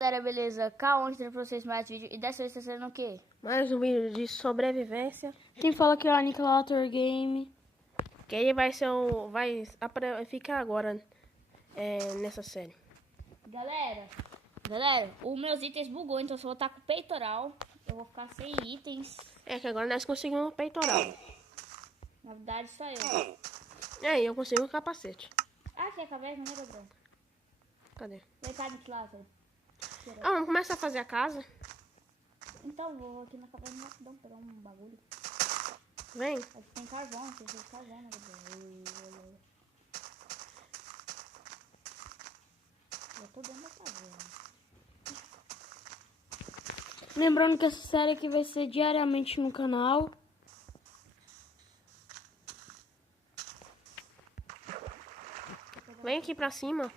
Galera, beleza? K11 trazendo pra vocês mais vídeo. E dessa vez tá sendo o quê? Mais um vídeo de sobrevivência. Quem fala que é o Aniquilator Game. Que ele vai ser o... vai ficar agora nessa série. Galera, os meus itens bugou, então se eu voltar com o peitoral, eu vou ficar sem itens. É que agora nós conseguimos um peitoral. Na verdade, só eu. É, e eu consigo um capacete. Ah, que é a caverna, né, Gabriel? Cadê? Vem cá, Aniquilator. Ah, vamos começar a fazer a casa. Então, vou aqui na caverna rapidão pegar um bagulho. Vem. Aqui tem carvão, precisa de carvão, né, Gabriel? Eu tô dentro da caverna. Lembrando que essa série aqui vai ser diariamente no canal. Vem aqui pra cima.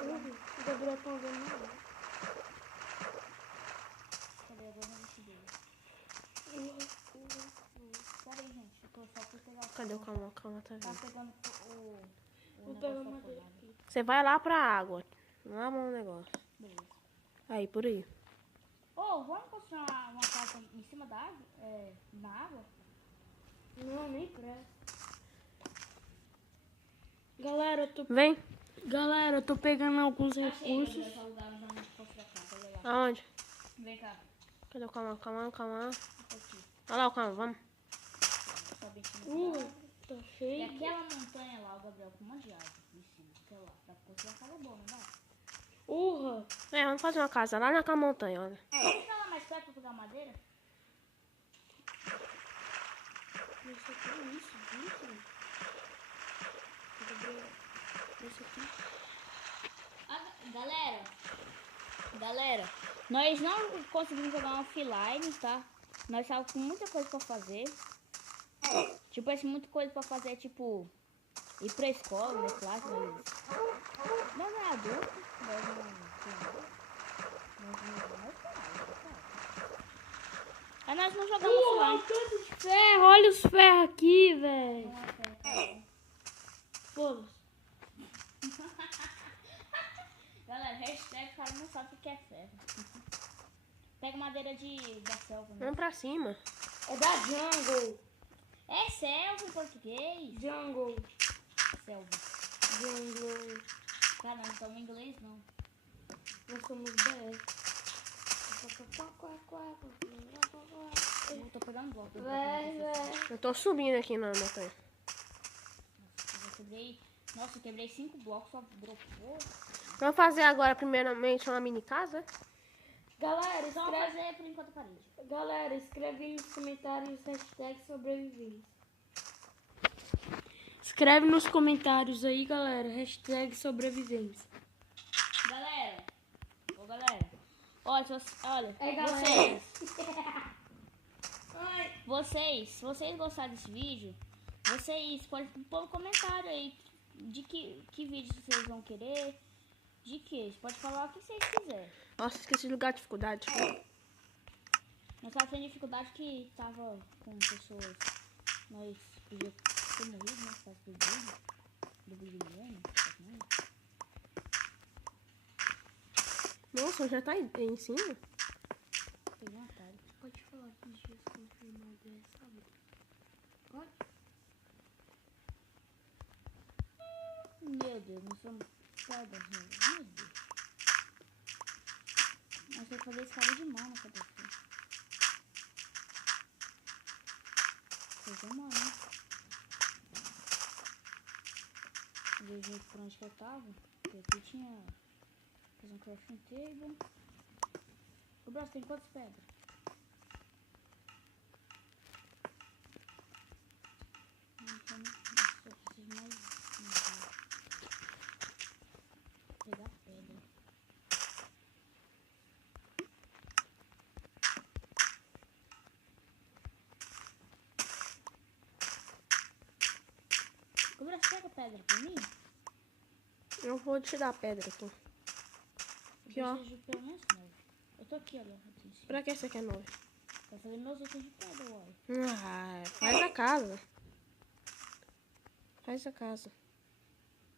O Gabriel tá vendo nada. Cadê a dona dele? Pera aí, gente. Eu tô só por pegar o Cadê o calma, tá Tá vendo? pegando o Vou negócio pegar da madeira tomada. aqui. Você vai lá pra água. Lá no negócio. Beleza. Aí, por aí. Ô, vamos construir uma casa em cima da água? Na água? Não, nem presta. Vem. Galera, eu tô pegando alguns recursos. Aonde? Vem cá. Cadê o calma? Aqui. Olha lá o calma, vamos. Sobe aqui no lado. Tá E cheio. aquela montanha lá, o Gabriel, com um monte de árvore em cima. Aquela lá. Dá pra construir uma casa boa, não dá? Vamos fazer uma casa lá naquela montanha, olha. Vamos ficar lá mais perto pra pegar madeira? Isso aqui, isso. Isso aqui. Galera, nós não conseguimos jogar um offline, tá? Nós estávamos com muita coisa pra fazer. Tipo, muita coisa pra fazer, tipo, ir pra escola, né? Claro, mas não é adulto, Aí nós não jogamos offline. Tanto de ferro, olha os ferros aqui, velho. Foda-se. Galera, hashtag cara não sabe o que é ferro. Pega madeira da selva, né? Vamos pra cima. É da Jungle. É selva em português? Jungle. Selva. Jungle. Cara, não estamos em inglês, não. Nós somos 10. Eu tô pegando bloco. Eu tô subindo aqui na montanha. Eu quebrei 5 blocos, só dropou. Vamos fazer agora, primeiramente, uma mini casa. Galera, Só vamos fazer por enquanto a parede. Galera, escreve aí nos comentários hashtag sobrevivência. Escreve nos comentários aí, galera, hashtag sobrevivência. Galera, olha, se vocês gostarem desse vídeo, vocês podem pôr um comentário aí de que vídeo vocês vão querer, de que, pode falar o que vocês quiserem. Nossa, esqueci de lugar de dificuldade. Nós tava tendo dificuldade que tava com pessoas, nós podíamos ter morrido, né, por causa do vídeo, Nossa, já tá aí em cima? Peguei um atalho. Pode falar que os dias confirmados é sábado. Pode? Meu Deus, nós somos fodas, meu Deus. Nós temos que fazer escada de mão na cabeça. Coisa mole, né? Eu vejo por onde que eu tava. Porque aqui tinha... Fazer um crafting table. O braço tem quantas pedras? Não, eu preciso mais... Pegar pedra. O braço pega pedra pra mim? Eu vou te dar a pedra aqui. Aqui, ó. Eu preciso de pelo menos 9. Eu tô aqui, olha. Pra que você quer 9? Pra fazer meus itens de pedra, uai. Faz a casa. Faz a casa.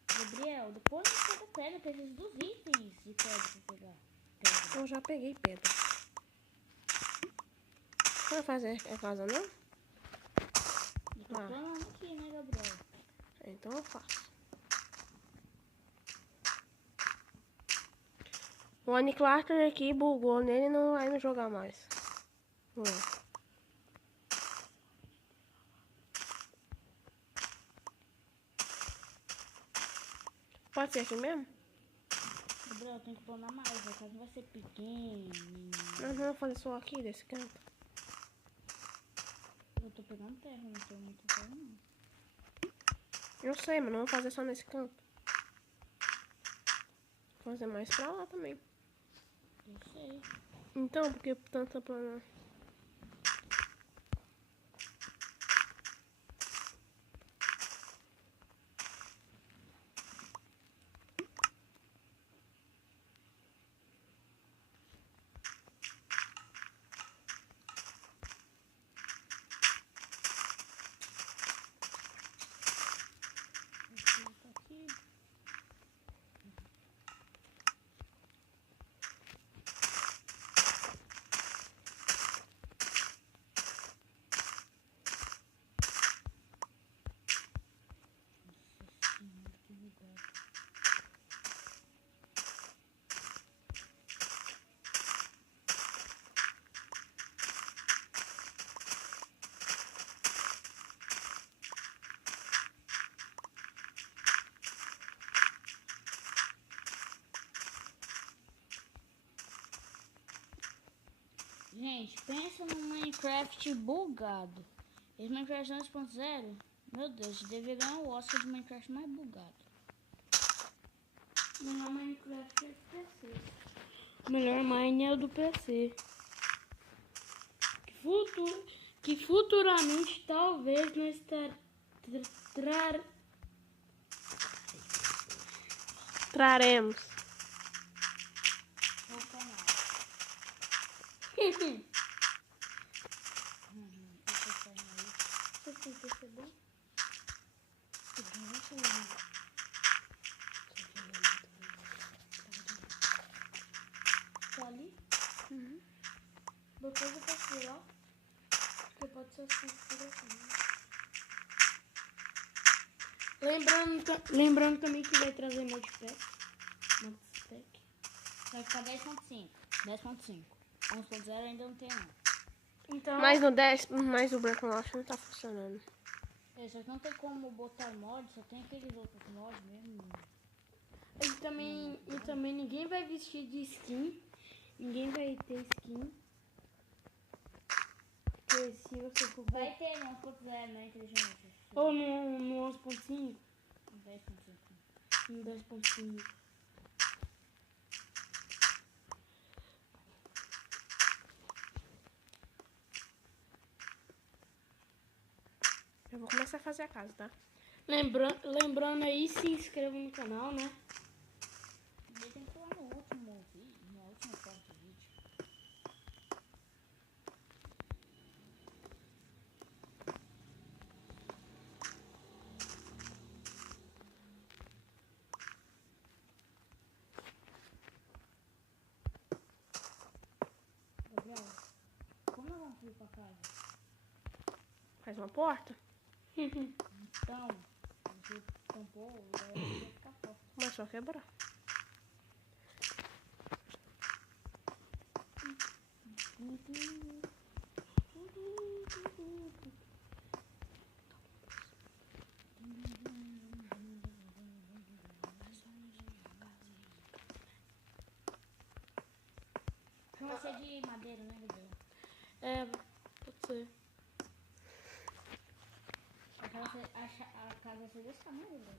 Gabriel, depois de cada pedra, eu preciso dos itens de pedra pra pegar. Eu já peguei pedra. Não vai fazer a casa, não? Eu tô planando aqui, né, Gabriel? Então eu faço. O Uniclaster aqui bugou nele e não vai me jogar mais. Não. Pode ser aqui mesmo? Gabriel, tem que planar mais, a casa não vai ser pequena. Não, vou fazer só aqui desse canto. Eu tô pegando terra, não tenho muito terra, não. Eu sei, mas não vou fazer só nesse canto. Vou fazer mais pra lá também. Eu sei. Então, porque tanta planar? Aqui, tá aqui. Nossa senhora, que bugado. Gente, pensa no Minecraft bugado. Esse Minecraft 2.0, meu Deus, deveria ganhar o Oscar de Minecraft mais bugado. Melhor Minecraft é do PC. Melhor Mine é o do PC. Que futuramente talvez nós Traremos. No canal. Vocês têm PC bom? Tá ali? Depois eu posso ir lá. Porque pode ser assim. Lembrando também que vai trazer modpack. Vai ficar 10.5. 10.5. 11.0 ainda não tem não. Então, Mas no 10, mas o Branco Lost não tá funcionando. É, só que não tem como botar mod, só tem aqueles outros mods mesmo. e também ninguém vai vestir de skin. Ninguém vai ter skin. Porque se você for... Vai ter no 11.0, né, inteligente? Ou no 11.5. 10.5. No 10.5. Eu vou começar a fazer a casa, tá? Lembrando aí, se inscreva no canal, né? E tem que pular no último vídeo, na última parte do vídeo. Gabriel, como nós vamos subir pra casa? Faz uma porta. Então, você tampou, vai ficar forte. Mas só quebrar. Não vai ser de madeira, né, Gabriel? É, pode ser. A casa vai ser desse tamanho, Gabriel?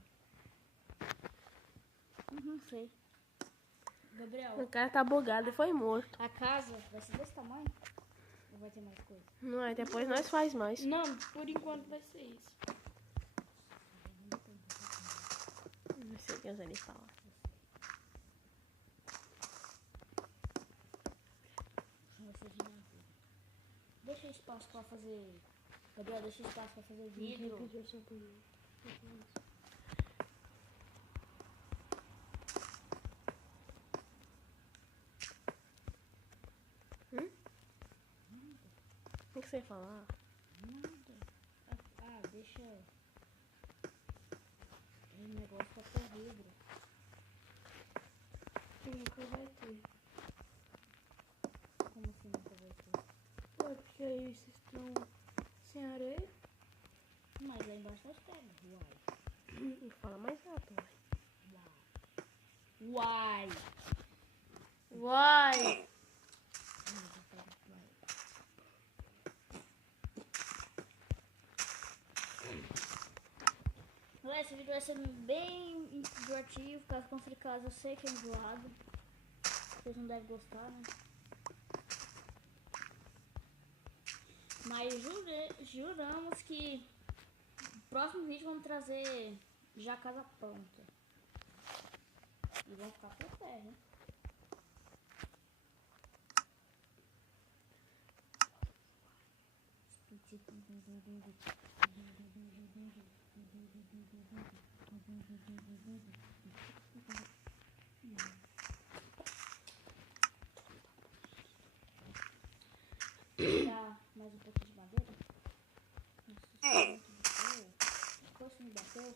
Não sei. Gabriel, O cara tá bugado e foi morto. a casa vai ser desse tamanho? Ou vai ter mais coisa? Não é? Depois nós faz mais. Não, por enquanto vai ser isso. Não sei o que ele fala. Vai ser de madeira. Deixa espaço pra fazer... Gabriel, deixa espaço pra fazer vidro. que você ia falar? Nada. Deixa. O negócio tá terrível. Que nunca vai ter. Como assim nunca vai ter? Ué, porque aí vocês estão sem areia. Mas lá embaixo nós temos. Uai. Fala mais rápido, ué. Uai. Uai! Esse vídeo vai ser bem enjoativo, caso construir casa eu sei que é enjoado. Vocês não devem gostar, né? Mas juramos que no próximo vídeo vamos trazer já a casa pronta. E vamos ficar por terra, né? Dá mais um pouquinho de madeira. Nossa, me bateu.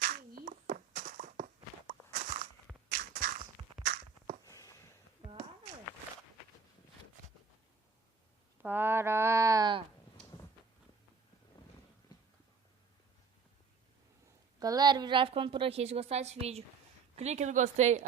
Que isso? Para! Galera, o vídeo vai ficando por aqui. Se gostar desse vídeo, clique no gostei.